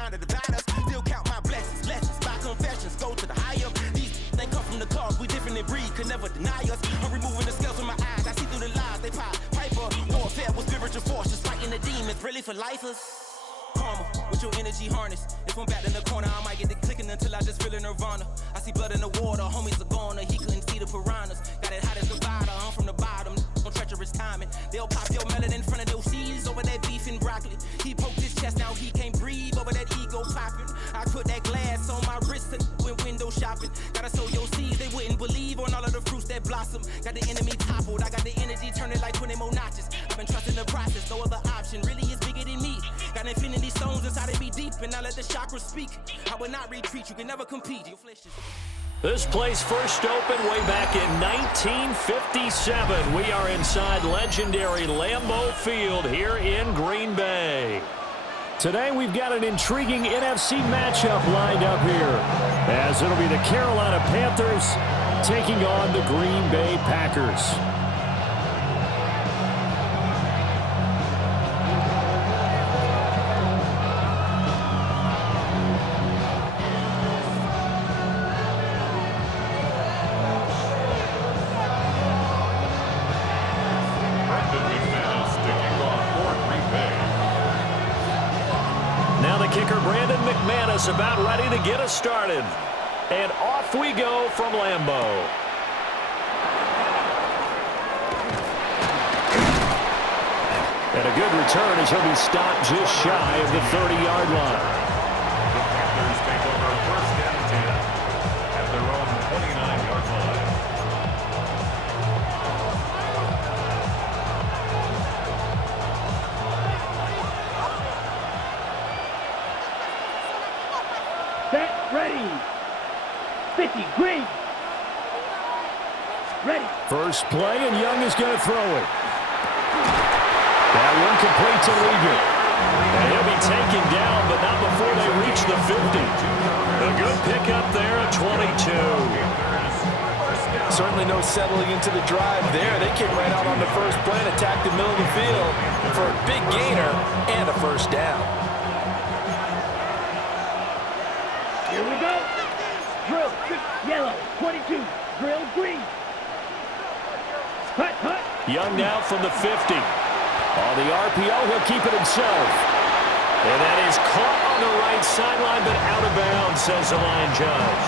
trying to divide us. Still count my blessings, lessons, by confessions, go to the higher. These they come from the cause, we different in breed, could never deny us. I'm removing the scales from my eyes, I see through the lies, they pop. Piper, warfare with spiritual force, just fighting the demons, really for lifers. Karma, with your energy harness. If I'm back in the corner, I might get the clicking until I just feel a nirvana. I see blood in the water, homies are goner, he couldn't see the piranhas. Got it hot as divider, I'm from the bottom, on treacherous timing. They'll pop your melon in front of those seeds over that beef and broccoli. He poked his chest, now he can't breathe over that ego popping. I put that glass on my wrist and went window shopping. Gotta sow your seeds, they wouldn't believe on all of the fruits that blossom. Got the enemy toppled, I got the energy turning like 20 more notches. I've been trusting the process, no other option really is bigger than me. Got infinity stones inside of me deep, and I let the chakras speak. I will not retreat, you can never compete. Your flesh is... This place first opened way back in 1957. We are inside legendary Lambeau Field here in Green Bay. Today we've got an intriguing NFC matchup lined up here, as it'll be the Carolina Panthers taking on the Green Bay Packers. About ready to get us started. And off we go from Lambeau. And a good return as he'll be stopped just shy of the 30-yard line. The Panthers take over first and 10 at their own 29-yard line. Set, ready. 50, green. Ready. First play, and Young is going to throw it. That one complete to Leader. And he'll be taken down, but not before they reach the 50. A good pickup there at 22. Certainly no settling into the drive there. They came right out on the first play and attacked the middle of the field for a big gainer and a first down. Here we go. Drill, yellow, 22. Drill, green. Hut, hut. Young now from the 50. On the RPO, he'll keep it himself. And that is caught on the right sideline, but out of bounds, says the line judge.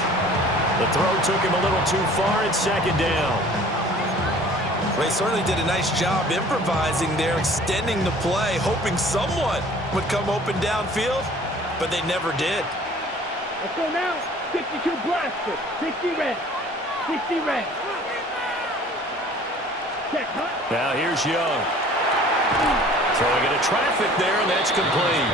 The throw took him a little too far, and second down. Well, he certainly did a nice job improvising there, extending the play, hoping someone would come open downfield, but they never did. Let's go now. 52 blaster. 60 red. 60 red. Check, hut. Now here's Young. Throwing into traffic there, and that's complete.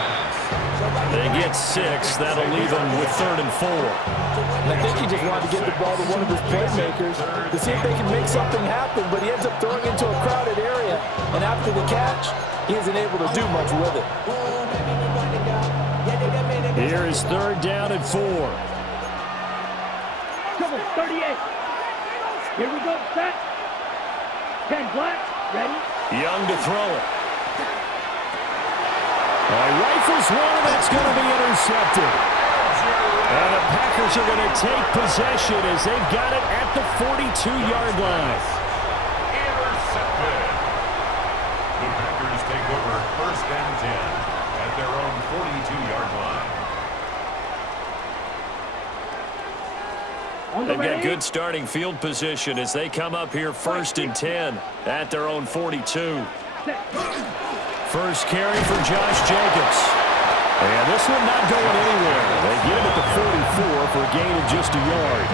They get 6. That'll leave them with 3rd and 4. I think he just wanted to get the ball to one of his playmakers to see if they can make something happen, but he ends up throwing into a crowded area, and after the catch, he isn't able to do much with it. Here is 3rd down and 4. Double 38. Here we go, set. 10 black, ready. Young to throw it. Rifles one, that's going to be intercepted. And the Packers are going to take possession as they've got it at the 42-yard line. Intercepted. The Packers take over first and 10 at their own 42-yard line. They've got good starting field position as they come up here 1st and 10 at their own 42. First carry for Josh Jacobs. And this one not going anywhere. They get him at the 44 for a gain of just a yard.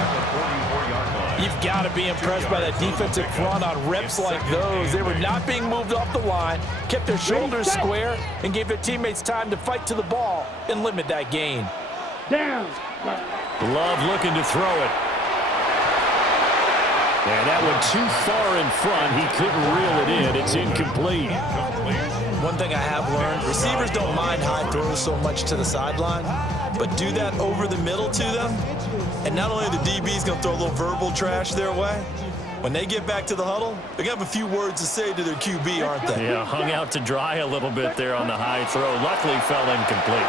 You've got to be impressed by that defensive front on reps like those. They were not being moved off the line, kept their shoulders square, and gave their teammates time to fight to the ball and limit that gain. Down. Love looking to throw it. And that one too far in front. He couldn't reel it in. It's incomplete. One thing I have learned, receivers don't mind high throws so much to the sideline, but do that over the middle to them, and not only the DB's going to throw a little verbal trash their way, when they get back to the huddle, they're going to have a few words to say to their QB, aren't they? Yeah, hung out to dry a little bit there on the high throw. Luckily fell incomplete.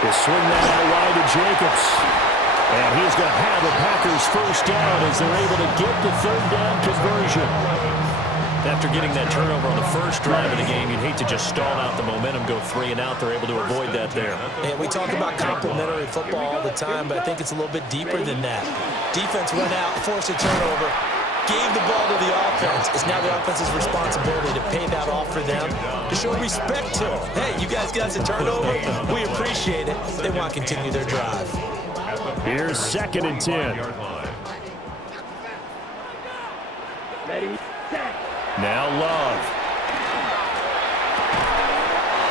They swing that out wide to Jacobs. And he's going to have the Packers first down as they're able to get the third down conversion. After getting that turnover on the first drive of the game, you'd hate to just stall out the momentum, go 3 and out. They're able to avoid that there. And we talk about complementary football all the time, but I think it's a little bit deeper than that. Defense went out, forced a turnover, gave the ball to the offense. It's now the offense's responsibility to pay that off for them, to show respect to them. Hey, you guys got a turnover? We appreciate it. They want to continue their drive. Here's 2nd and 10. Ready, set. Now Love.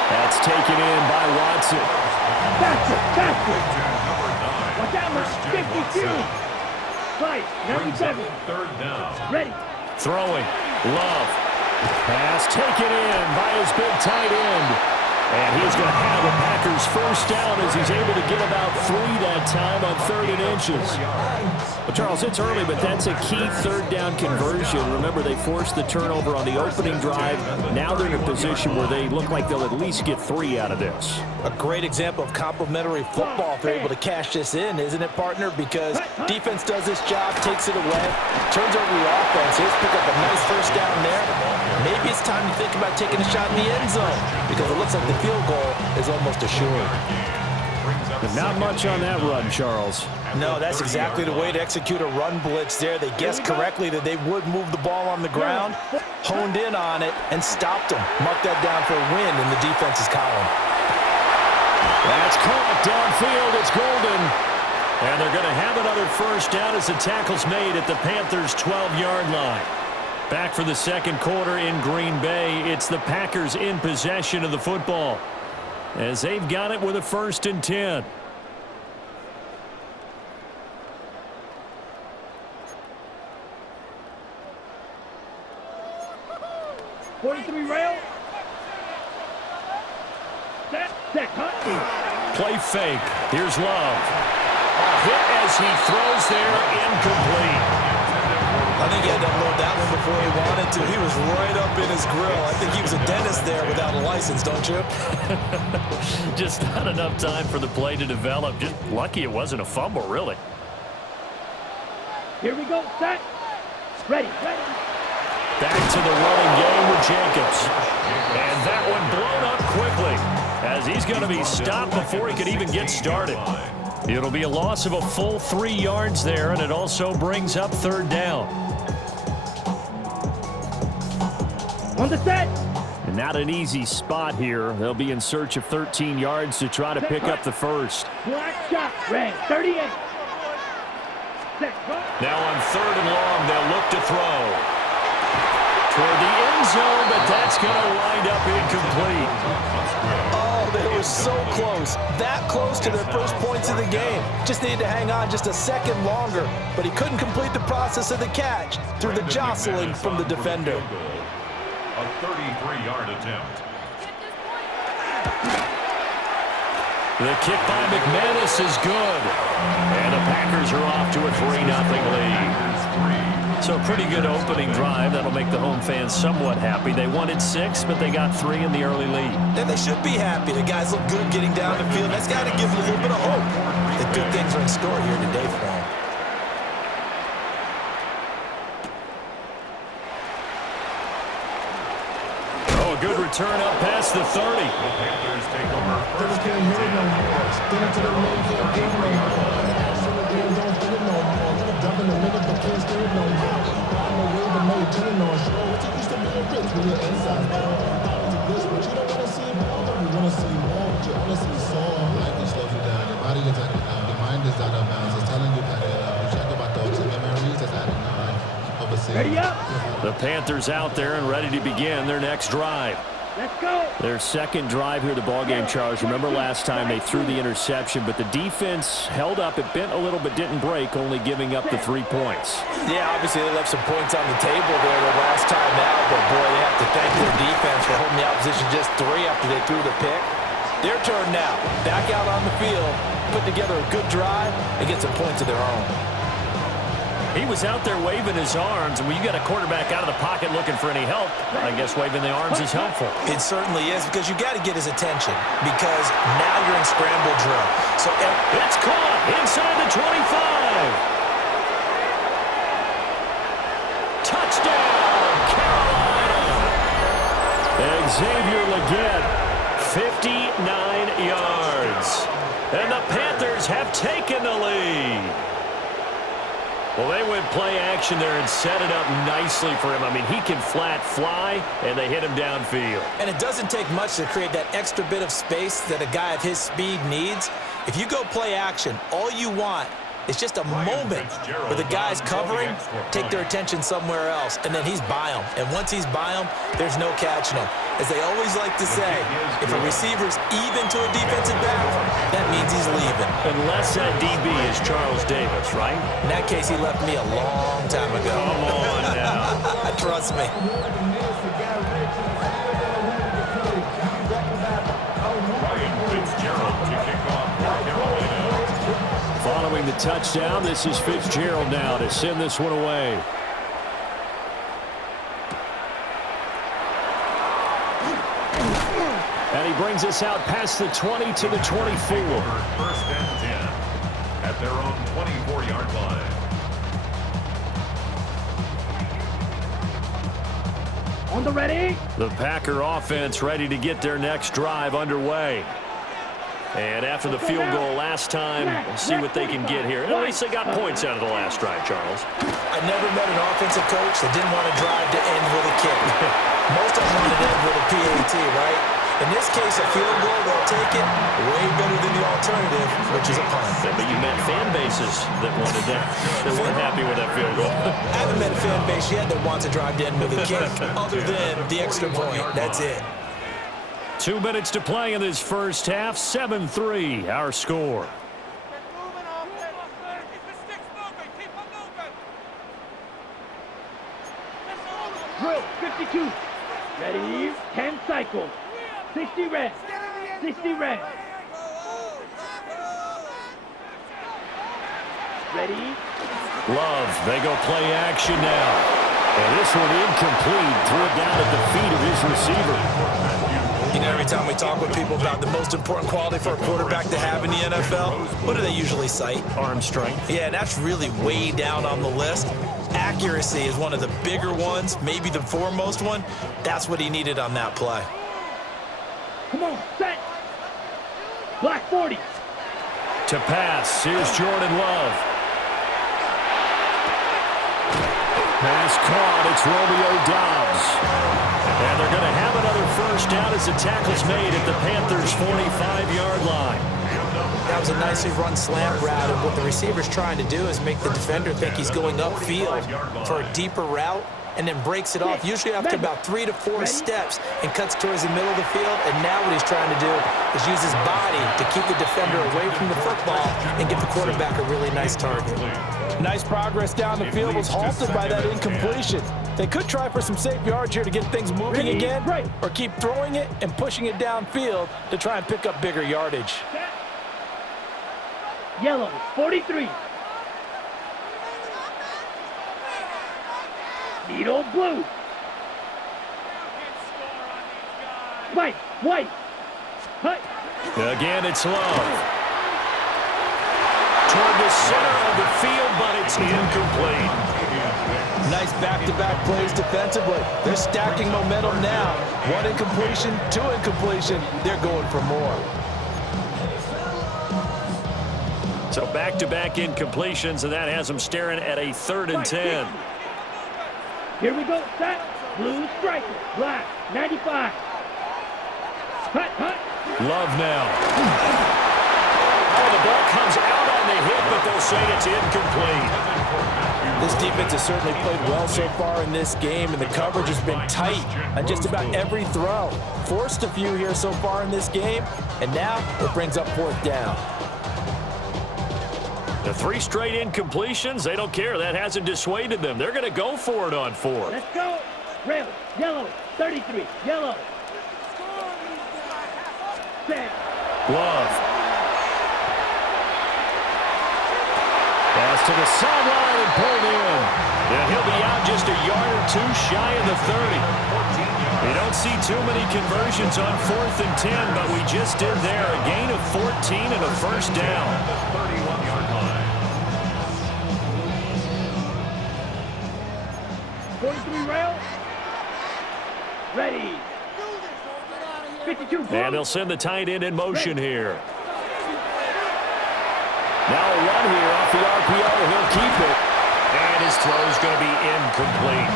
That's taken in by Watson. Faster. Watch out, man. 52. Right, 97. Third down. Ready. Throwing. Love. Pass taken in by his big tight end. And he's going to have the Packers first down as he's able to get about 3 that time on 3rd and inches. Well, Charles, it's early, but that's a key third down conversion. Remember, they forced the turnover on the opening drive. Now they're in a position where they look like they'll at least get 3 out of this. A great example of complementary football if they're able to cash this in, isn't it, partner? Because defense does this job, takes it away, turns over the offense. Here's pick up a nice first down there. Maybe it's time to think about taking a shot in the end zone because it looks like the field goal is almost assured. But not much on that run, Charles. No, that's exactly the way to execute a run blitz there. They guessed correctly that they would move the ball on the ground, honed in on it, and stopped them. Mark that down for a win in the defense's column. That's caught downfield. It's Golden. And they're going to have another first down as the tackle's made at the Panthers' 12-yard line. Back for the second quarter in Green Bay. It's the Packers in possession of the football as they've got it with a 1st and 10. rail. Set, cut. Play fake. Here's Love. Hit as he throws there, incomplete. I think he had to unload that one before he wanted to. He was right up in his grill. I think he was a dentist there without a license, don't you? Just not enough time for the play to develop. Just lucky it wasn't a fumble, really. Here we go, set. Ready. Back to the running game with Jacobs. And that one blown up quickly as he's going to be stopped before he could even get started. It'll be a loss of a full 3 yards there, and it also brings up 3rd down. On the set. And not an easy spot here. They'll be in search of 13 yards to try to pick up the first. Black shot, red, 38. Set, now on 3rd and long, they'll look to throw. Toward the end zone, but that's going to wind up incomplete. Oh, they were so close. That close to their first points of the game. Just needed to hang on just a second longer, but he couldn't complete the process of the catch through the jostling from the defender. A 33-yard attempt. The kick by McManus is good. And the Packers are off to a 3-0 lead. So a pretty good opening drive. That'll make the home fans somewhat happy. They wanted 6, but they got 3 in the early lead. And they should be happy. The guys look good getting down the field. That's got to give them a little bit of hope that good things are in store here today for them. Oh, a good return up past the 30. The Panthers take over first and 10. Ready up. The Panthers out there and ready to begin their next drive. Let's go. Their second drive here of the ballgame, Charles. Remember last time they threw the interception, but the defense held up. It bent a little but didn't break, only giving up the 3 points. Yeah, obviously they left some points on the table there the last time out, but boy, they have to thank their defense for holding the opposition just 3 after they threw the pick. Their turn now. Back out on the field, put together a good drive, and get some points of their own. He was out there waving his arms, and when you got a quarterback out of the pocket looking for any help, I guess waving the arms is helpful. It certainly is, because you got to get his attention, because now you're in scramble drill. So it's caught inside the 25. Touchdown, Carolina. Xavier Legette, 59 yards. And the Panthers have taken the lead. Well, they went play action there and set it up nicely for him. I mean, he can flat fly, and they hit him downfield. And it doesn't take much to create that extra bit of space that a guy of his speed needs. If you go play action, all you want is just a moment where the guys covering take their attention somewhere else, and then he's by them. And once he's by them, there's no catching him. As they always like to say, if a receiver's even to a defensive back, that means he's leaving. Unless that DB is Charles Davis, right? In that case, he left me a long time ago. Come on now. Trust me. Following the touchdown, this is Fitzgerald now to send this one away. And he brings us out past the 20 to the 24. First and 10 at their own 24-yard line. On the ready. The Packer offense ready to get their next drive underway. And after the field goal last time, we'll see what they can get here. And at least they got points out of the last drive, Charles. I never met an offensive coach that didn't want to drive to end with a kick. Most of them want to end with a PAT, right? In this case, a field goal, they'll take it way better than the alternative, which is a punt. Yeah, but you met fan bases that wanted that. They weren't happy with that field goal. I haven't met a fan base yet that wants to drive to end with a kick, other than the extra point. That's it. 2 minutes to play in this first half. 7-3, our score. Drill 52. Ready. 10 cycles. 60 red. 60 red. Ready. Love, they go play action now. And this one incomplete. Threw it down at the feet of his receiver. You know, every time we talk with people about the most important quality for a quarterback to have in the NFL, what do they usually cite? Arm strength. Yeah, and that's really way down on the list. Accuracy is one of the bigger ones, maybe the foremost one. That's what he needed on that play. Come on, set. Black 40. To pass, here's Jordan Love. Pass caught, it's Romeo Doubs. And they're going to have another first down as the tackle's made at the Panthers' 45-yard line. That was a nicely run slant route, and what the receiver's trying to do is make the defender think he's going upfield for a deeper route, and then breaks it off, usually after about 3 to 4 steps, and cuts towards the middle of the field. And now what he's trying to do is use his body to keep the defender away from the football and give the quarterback a really nice target. Nice progress down the field, was halted by that incompletion. They could try for some safe yards here to get things moving again, or keep throwing it and pushing it downfield to try and pick up bigger yardage. Yellow 43. Needle blue. White. Hut. Again, it's Love. Toward the center of the field, but it's incomplete. Nice back-to-back plays defensively. They're stacking momentum now. 1 incompletion, 2 incompletion. They're going for more. So back-to-back incompletions, and that has them staring at a 3rd and 10. Here we go, set. Blue striker. Black 95. Hut. Love now. Oh, the ball comes out on the hit, but they'll say it's incomplete. This defense has certainly played well so far in this game, and the coverage has been tight on just about every throw. Forced a few here so far in this game, and now it brings up 4th down. The 3 straight incompletions, they don't care. That hasn't dissuaded them. They're going to go for it on 4th. Let's go. Red, yellow, 33, yellow. Set. Love. Pass to the sideline and pulled in. Yeah, he'll be out just a yard or two shy of the 30. You don't see too many conversions on 4th and 10, but we just did there. A gain of 14 and a first down. 31-yard line. 43 rail. Ready. 52. And they'll send the tight end in motion here. Now a run here off the RPO. He'll keep it. And his throw is going to be incomplete.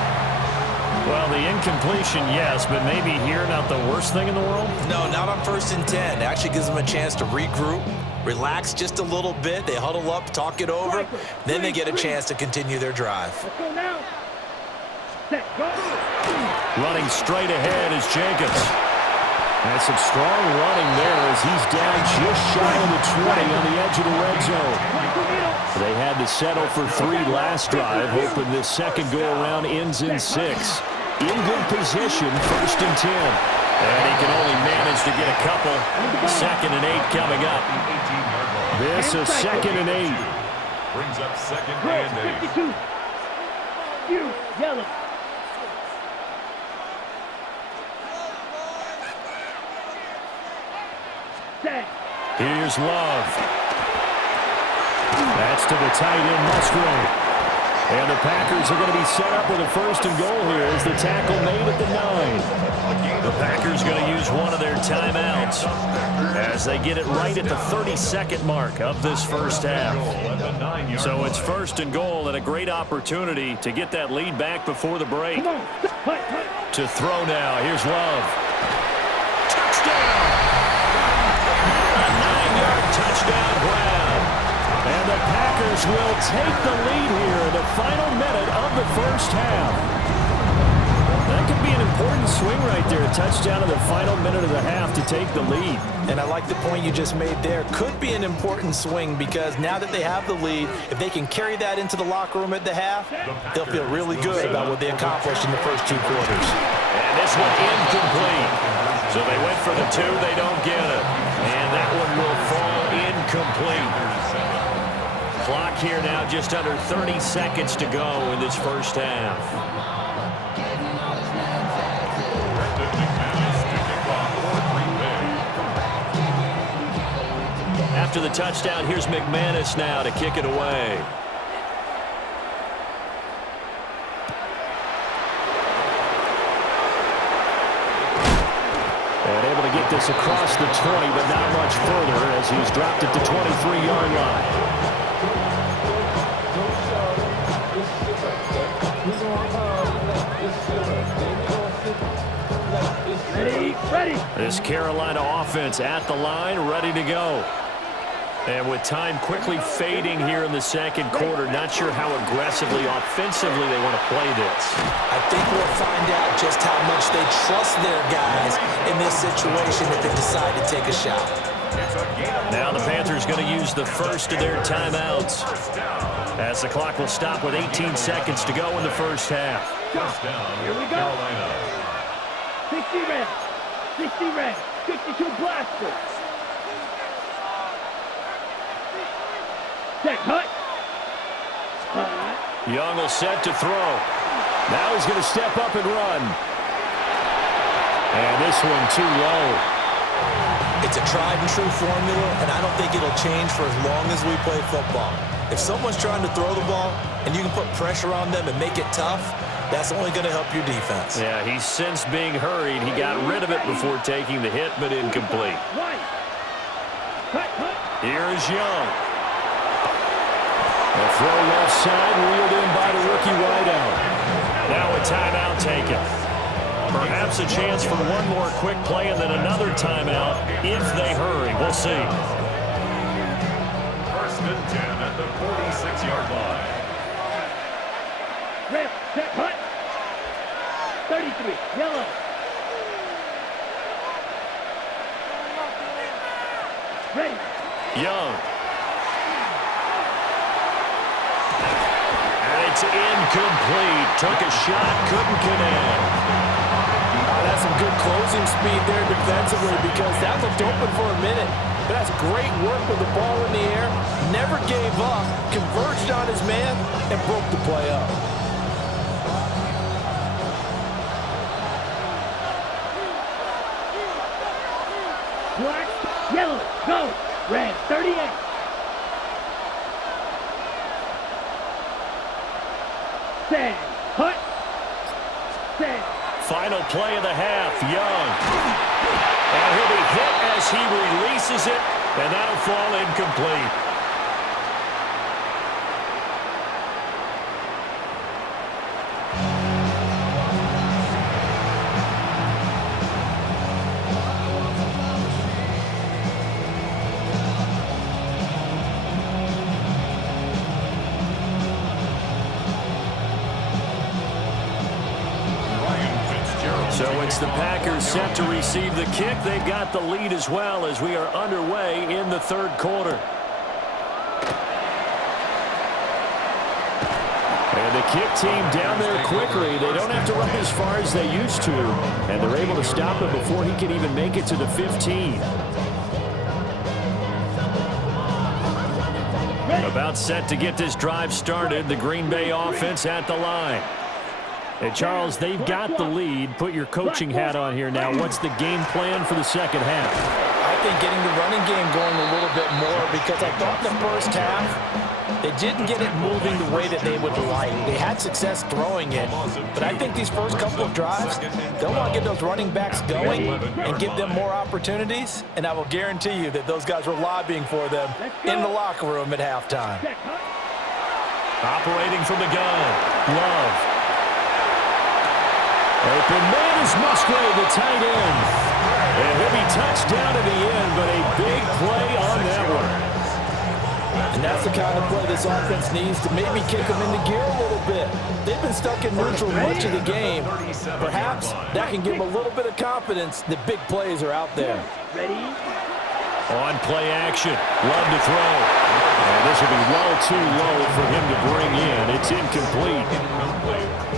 Well, the incompletion, yes, but maybe here not the worst thing in the world? No, not on 1st and 10. It actually gives them a chance to regroup, relax just a little bit. They huddle up, talk it over. Then they get a chance to continue their drive. Let's go now. Set, go. Running straight ahead is Jenkins. And some strong running there as he's down just shy of the 20 on the edge of the red zone. They had to settle for 3 last drive, hoping this second go-around ends in 6. In good position, 1st and 10. And he can only manage to get a couple. 2nd and 8 coming up. This is 2nd and 8. Brings up 2nd and 8. 52. You, yellow. Set. Here's Love. That's to the tight end, Musgrave. And the Packers are going to be set up with a 1st and goal here as the tackle made at the 9. The Packers going to use one of their timeouts as they get it right at the 32nd mark of this first half. So it's 1st and goal and a great opportunity to get that lead back before the break. To throw now. Here's Love. Touchdown! A 9-yard touchdown grab. And the Packers will take the lead here in the final minute of the first half. That could be an important swing right there. A touchdown in the final minute of the half to take the lead. And I like the point you just made there. Could be an important swing because now that they have the lead, if they can carry that into the locker room at the half, they'll feel really good about what they accomplished in the first 2 quarters. And this one incomplete. So they went for the 2, they don't get it. And that one will fall incomplete. Clock here now just under 30 seconds to go in this first half. After the touchdown, here's McManus now to kick it away. And able to get this across the 20, but not much further as he's dropped it to 23-yard line. Ready. This Carolina offense at the line, ready to go. And with time quickly fading here in the second quarter, not sure how aggressively, offensively they want to play this. I think we'll find out just how much they trust their guys in this situation if they decide to take a shot. Now the Panthers going to use the first of their timeouts as the clock will stop with 18 seconds to go in the first half. Here we go. 60 red. 60 red. 52 blaster. Set, cut. Young will set to throw. Now he's going to step up and run. And this one too low. It's a tried and true formula, and I don't think it'll change for as long as we play football. If someone's trying to throw the ball and you can put pressure on them and make it tough, that's only going to help your defense. Yeah, he's since being hurried. He got rid of it before taking the hit, but incomplete. Here is Young. The throw left side, reeled in by the rookie wideout. Now a timeout taken. Perhaps a chance for one more quick play and then another timeout if they hurry. We'll see. 1st and 10 at the 46-yard line. Rip, set, cut. 33, yellow. Ready. Young. And it's incomplete. Took a shot, couldn't connect. That's some good closing speed there defensively because that looked open for a minute. But that's great work with the ball in the air. Never gave up, converged on his man, and broke the play up. Black, yellow, go. Red, 38. Sand, hut, sand. Final play of the half, Young. And he'll be hit as he releases it, and that'll fall incomplete. So it's the Packers set to receive the kick. They've got the lead as well as we are underway in the third quarter. And the kick team down there quickly. They don't have to run as far as they used to. And they're able to stop him before he can even make it to the 15. About set to get this drive started. The Green Bay offense at the line. Hey, Charles, they've got the lead. Put your coaching hat on here now. What's the game plan for the second half? I think getting the running game going a little bit more, because I thought in the first half they didn't get it moving the way that they would like. They had success throwing it, but I think these first couple of drives, they'll want to get those running backs going and give them more opportunities, and I will guarantee you that those guys were lobbying for them in the locker room at halftime. Operating from the gun, Love. Open man is Musgrave, the tight end. And he'll be touched down at the end, but a big play on that one. And that's the kind of play this offense needs to maybe kick them into gear a little bit. They've been stuck in neutral much of the game. Perhaps that can give them a little bit of confidence that big plays are out there. Ready? On play action, Love to throw. And this will be well too low for him to bring in. It's incomplete.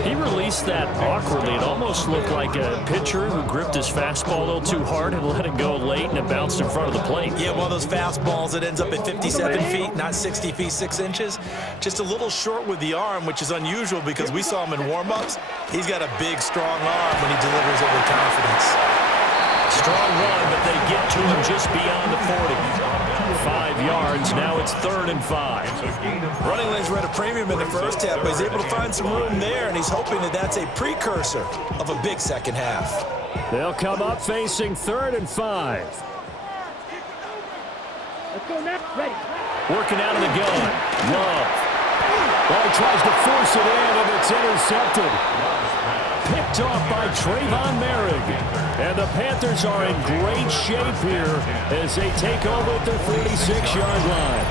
He released that awkwardly. It almost looked like a pitcher who gripped his fastball a little too hard and let it go late, and it bounced in front of the plate. Yeah, one of those fastballs that ends up at 57 feet, not 60 feet, 6 inches. Just a little short with the arm, which is unusual because we saw him in warm-ups. He's got a big, strong arm when he delivers it with confidence. Strong run, but they get to him just beyond the 40. 5 yards. Now it's 3rd and 5. Running lanes were at a premium in the first half, but he's able to find some room there, and he's hoping that that's a precursor of a big second half. They'll come up facing 3rd and 5. Let's go now. Ready. Working out of the gun. Love. Well, he tries to force it in, and it's intercepted. Picked off by Trayvon Merrick. And the Panthers are in great shape here as they take over at their 46-yard line.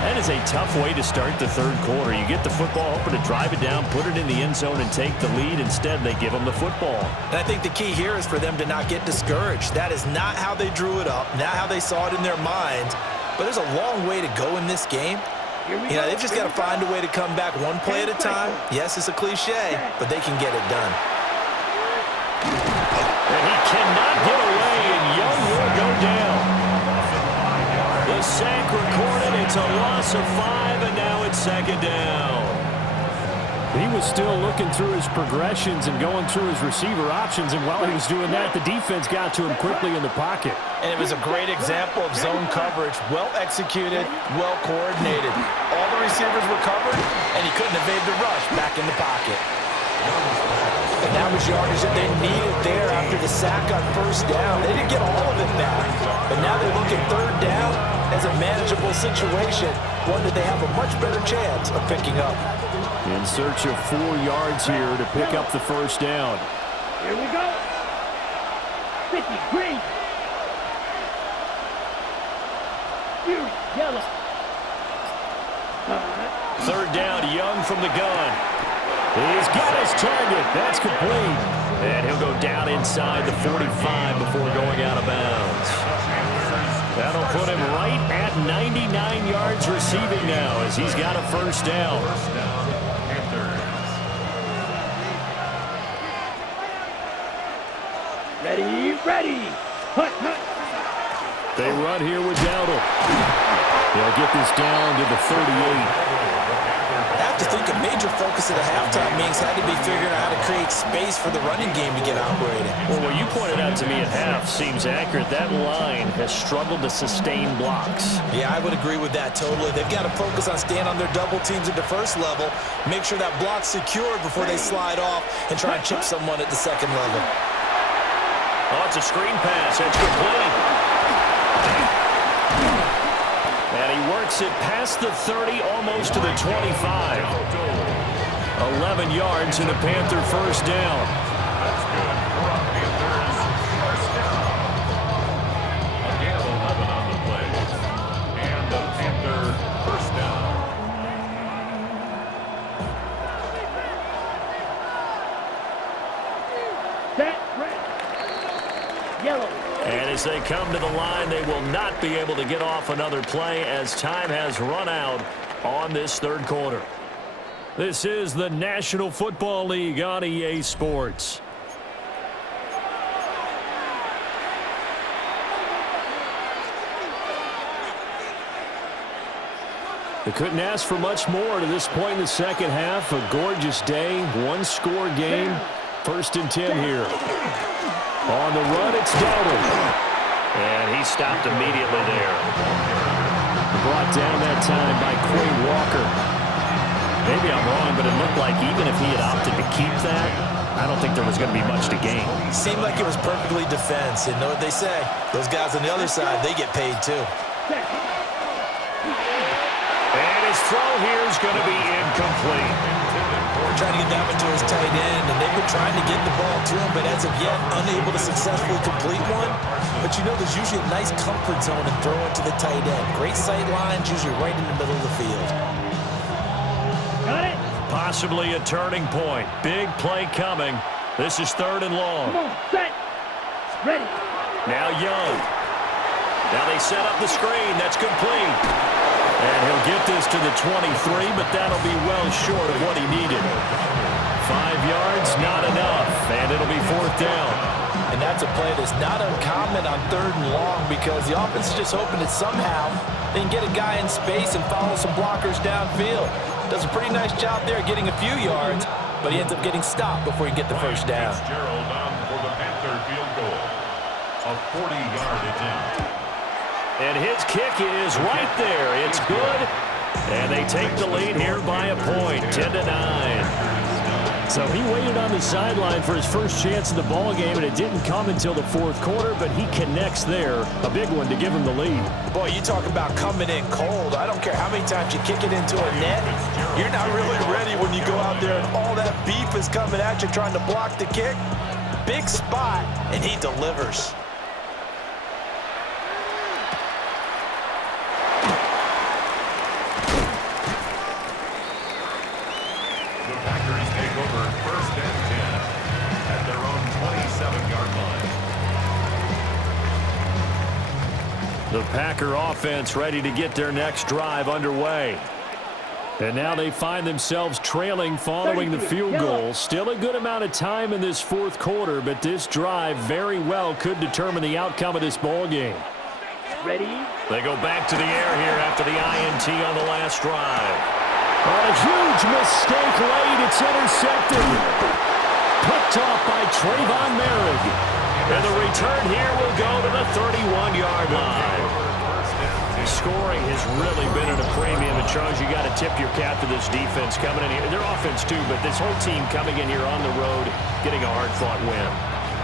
That is a tough way to start the third quarter. You get the football, hoping to drive it down, put it in the end zone, and take the lead. Instead, they give them the football. And I think the key here is for them to not get discouraged. That is not how they drew it up, not how they saw it in their minds. But there's a long way to go in this game. You know, they've just got to find a way to come back one play at a time. Yes, it's a cliche, but they can get it done. And he cannot get away, and Young will go down. The sack recorded. It's a loss of 5, and now it's 2nd down. He was still looking through his progressions and going through his receiver options, and while he was doing that, the defense got to him quickly in the pocket. And it was a great example of zone coverage. Well executed, well coordinated. All the receivers were covered, and he couldn't evade the rush back in the pocket. And that was yardage that they needed there after the sack on 1st down. They didn't get all of it back, but now they look at 3rd down as a manageable situation, one that they have a much better chance of picking up. In search of 4 yards here to pick up the 1st down. Here we go. 50, green. Fury, yellow. 3rd down, Young from the gun. He's got his target. That's complete. And he'll go down inside the 45 before going out of bounds. That'll put him right at 99 yards receiving now as he's got a 1st down. Ready, ready. Hut, hut. They run here with Dowdle. They'll get this down to the 38. I have to think a major focus of the halftime meetings had to be figuring out how to create space for the running game to get operating. Well, what you pointed out to me at half seems accurate. That line has struggled to sustain blocks. Yeah, I would agree with that totally. They've got to focus on staying on their double teams at the first level, make sure that block's secured before they slide off and try and chip someone at the second level. Oh, it's a screen pass. That's complete. And he works it past the 30, almost to the 25. 11 yards and a Panther first down. That's good for a Panthers first down. A gain of 11 on the play. And the Panther first down. Set, red, yellow. And as they come to the line, they will not be able to get off another play as time has run out on this third quarter. This is the National Football League on EA Sports. They couldn't ask for much more to this point in the second half. A gorgeous day, one-score game. 1st and 10 here. On the run, it's Dowdle. And he stopped immediately there. Brought down that time by Quay Walker. Maybe I'm wrong, but it looked like even if he had opted to keep that, I don't think there was going to be much to gain. Seemed like it was perfectly defense. And know what they say? Those guys on the other side, they get paid too. And his throw here is going to be incomplete. Trying to get that one to his tight end, and they've been trying to get the ball to him, but as of yet, unable to successfully complete one. But you know there's usually a nice comfort zone in throwing to the tight end. Great sight lines, usually right in the middle of the field. Got it. Possibly a turning point. Big play coming. This is 3rd and long. Come on, set, ready. Now Young. Now they set up the screen. That's complete. And he'll get this to the 23, but that'll be well short of what he needed. 5 yards, not enough, and it'll be 4th down. And that's a play that's not uncommon on 3rd and long because the offense is just hoping that somehow they can get a guy in space and follow some blockers downfield. Does a pretty nice job there getting a few yards, but he ends up getting stopped before he can get the first down. Fitzgerald on for the Panther field goal. A 40-yard attempt. And his kick is right there. It's good. And they take the lead here by a point, 10-9. So he waited on the sideline for his first chance in the ball game, and it didn't come until the 4th quarter, but he connects there. A big one to give him the lead. Boy, you talk about coming in cold. I don't care how many times you kick it into a net. You're not really ready when you go out there and all that beef is coming at you trying to block the kick. Big spot, and he delivers. The Packer offense ready to get their next drive underway. And now they find themselves trailing following the field goal. Still a good amount of time in this 4th quarter, but this drive very well could determine the outcome of this ball game. Ready? They go back to the air here after the INT on the last drive. A huge mistake late. It's intercepted. Picked off by Trayvon Merrick. And the return here will go to the 31-yard line. Scoring has really been at a premium. And Charles, you got to tip your cap to this defense coming in here. Their offense too, but this whole team coming in here on the road, getting a hard-fought win.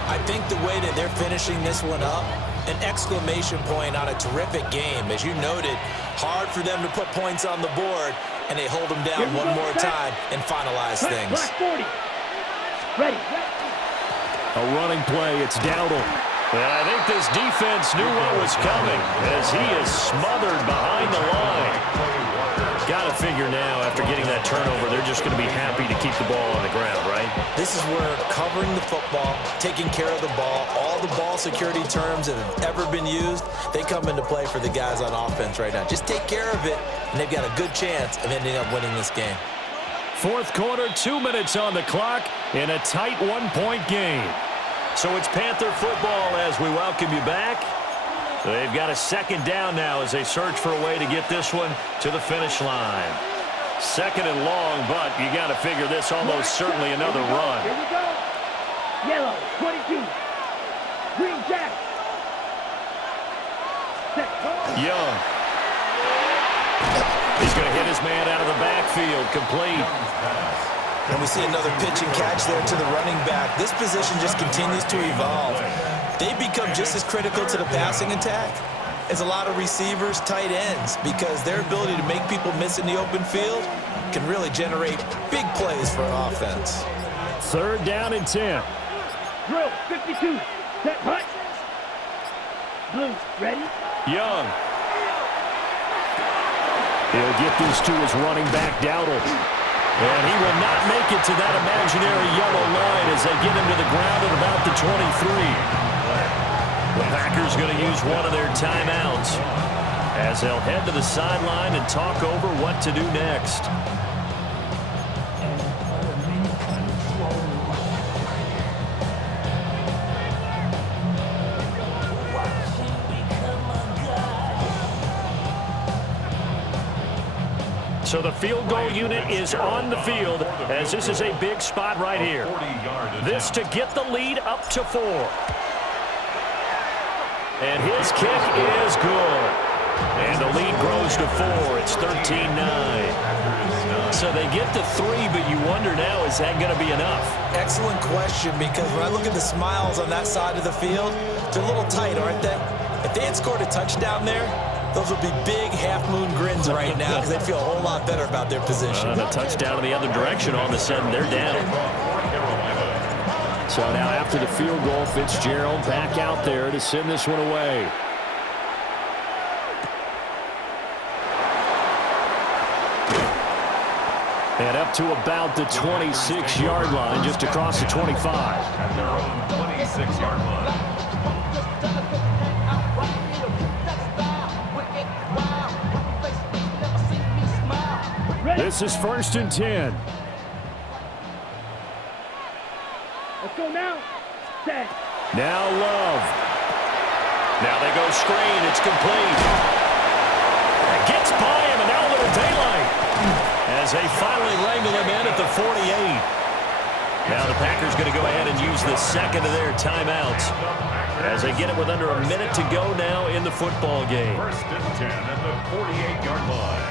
I think the way that they're finishing this one up, an exclamation point on a terrific game. As you noted, hard for them to put points on the board, and they hold them down one more time and finalize things. Black 40. Ready. A running play, it's Dowdle. And I think this defense knew what was coming as he is smothered behind the line. Got to figure now, after getting that turnover, they're just going to be happy to keep the ball on the ground, right? This is where covering the football, taking care of the ball, all the ball security terms that have ever been used, they come into play for the guys on offense right now. Just take care of it, and they've got a good chance of ending up winning this game. 4th quarter, 2 minutes on the clock in a tight 1-point game. So it's Panther football as we welcome you back. They've got a second down now as they search for a way to get this one to the finish line. Second and long, but you got to figure this almost certainly another run. Here we go. Yellow, 22. Green jack. Young. He's going to hit his man out of the backfield. Complete. And we see another pitch and catch there to the running back. This position just continues to evolve. They become just as critical to the passing attack as a lot of receivers, tight ends, because their ability to make people miss in the open field can really generate big plays for an offense. Third down and 10. Drill, 52. Set, hut. Blue, ready? Young. He'll get this to his running back, Dowdle. And he will not make it to that imaginary yellow line as they get him to the ground at about the 23. The Packers going to use one of their timeouts as they'll head to the sideline and talk over what to do next. So the field goal unit is on the field as this is a big spot right here. This to get the lead up to 4. And his kick is good. And the lead grows to 4. It's 13-9. So they get to 3, but you wonder now, is that going to be enough? Excellent question, because when I look at the smiles on that side of the field, they're a little tight, aren't they? If they had scored a touchdown there, those would be big half-moon grins right now because they'd feel a whole lot better about their position. And a touchdown in the other direction, all of a sudden they're down. So now after the field goal, Fitzgerald back out there to send this one away. And up to about the 26-yard line, just across the 25. At their own 26-yard line. This is 1st and 10. Let's go now. Set. Now Love. Now they go screen. It's complete. Gets by him, and now a little daylight as they finally wrangle him in at the 48. Now the Packers going to go ahead and use the second of their timeouts as they get it with under a minute to go now in the football game. 1st and 10 at the 48-yard line.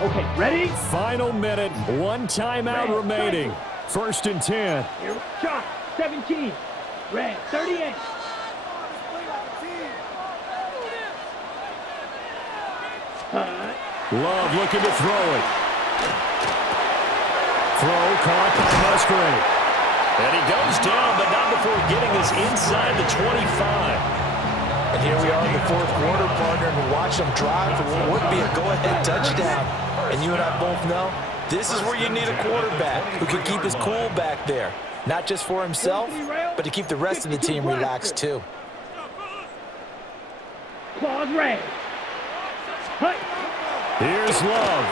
Okay, ready? Final minute, one timeout remaining. 1st and 10. Here, shot, 17. Red, 38. Love looking to throw it. Throw caught by Musgrave. And he goes down, but not before getting this inside the 25. And here we are in the 4th quarter, partner, and watch them drive for what would be a go-ahead touchdown. And you and I both know this is where you need a quarterback who can keep his cool back there. Not just for himself, but to keep the rest of the team relaxed too. Claws red. Here's Love.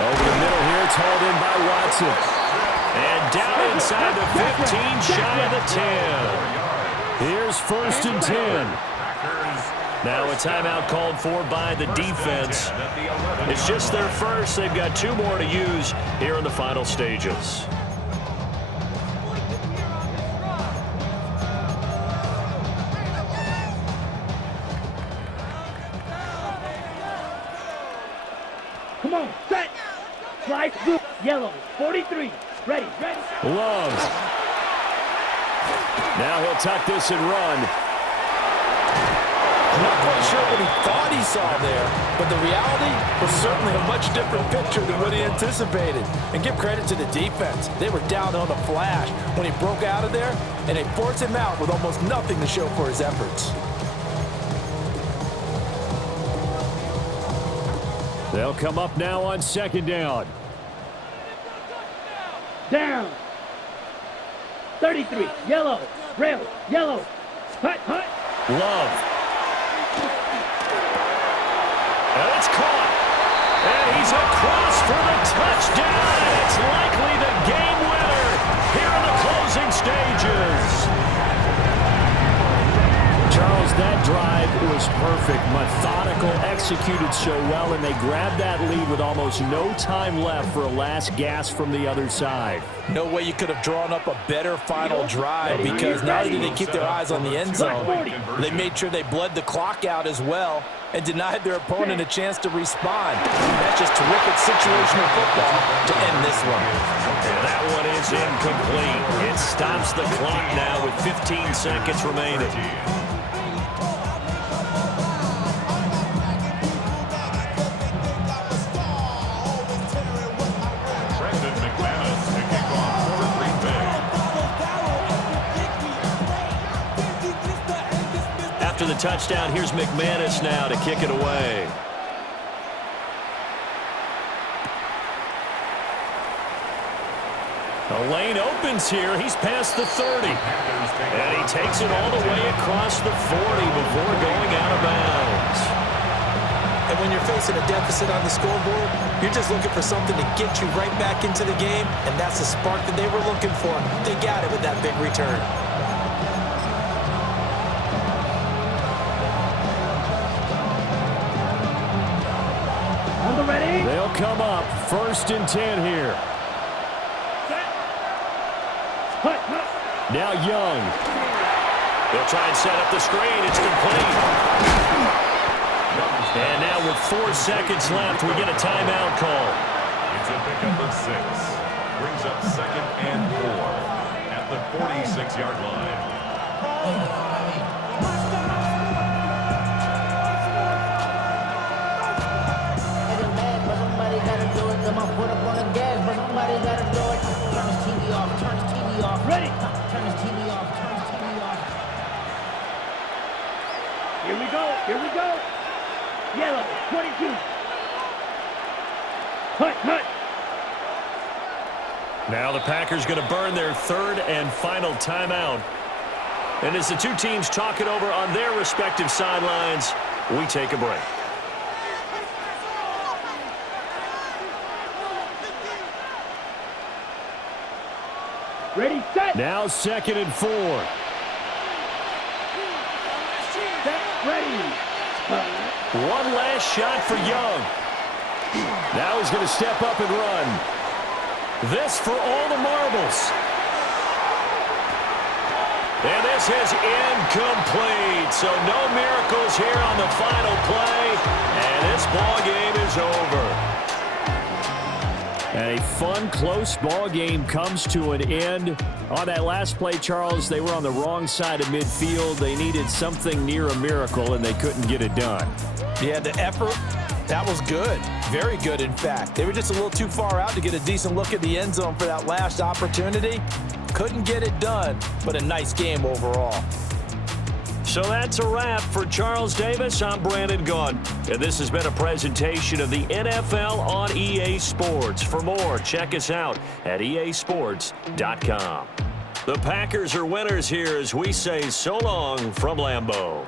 Over the middle here, it's hauled in by Watson. And down inside the 15, shy of the 10. Here's 1st and 10. Now a timeout called for by the defense. It's just their first. They've got 2 more to use here in the final stages. Come on, set. Slide blue, yellow, 43. Ready, ready. Love. Now he'll tuck this and run. I'm not quite sure what he thought he saw there, but the reality was certainly a much different picture than what he anticipated. And give credit to the defense. They were down on the flash when he broke out of there, and they forced him out with almost nothing to show for his efforts. They'll come up now on 2nd down. Down. 33, yellow, rail, yellow. Hut, hut. Love. And it's caught. And he's across for the touchdown. And it's likely the game winner here in the closing stages. that drive was perfect. Methodical, executed so well, and they grabbed that lead with almost no time left for a last gasp from the other side. No way you could have drawn up a better final drive, because not only did they keep their eyes on the end zone, they made sure they bled the clock out as well and denied their opponent a chance to respond. That's just terrific situational football to end this one. And that one is incomplete. It stops the clock now with 15 seconds remaining. After the touchdown, here's McManus now to kick it away. The lane opens here. He's past the 30. And he takes it all the way across the 40 before going out of bounds. And when you're facing a deficit on the scoreboard, you're just looking for something to get you right back into the game, and that's the spark that they were looking for. They got it with that big return. They'll come up 1st and 10 here. Now Young. They'll try and set up the screen. It's complete. And now with 4 seconds left, we get a timeout call. It's a pickup of 6. Brings up 2nd and 4 at the 46-yard line. Put up on the gas, but somebody got to do it. Turn his TV off, turn his TV off. Ready? Turn his TV off, turn his TV off. Here we go, here we go. Yellow, 22. Hut. Now the Packers going to burn their 3rd and final timeout. And as the two teams talk it over on their respective sidelines, we take a break. Ready, set. Now 2nd and 4. Set, ready. One last shot for Young. Now he's going to step up and run. This for all the marbles. And this is incomplete. So no miracles here on the final play. And this ball game is over. And a fun, close ball game comes to an end. On that last play, Charles, they were on the wrong side of midfield. They needed something near a miracle, and they couldn't get it done. Yeah, the effort, that was good. Very good, in fact. They were just a little too far out to get a decent look at the end zone for that last opportunity. Couldn't get it done, but a nice game overall. So that's a wrap for Charles Davis. I'm Brandon Gaudin, and this has been a presentation of the NFL on EA Sports. For more, check us out at easports.com. The Packers are winners here as we say so long from Lambeau.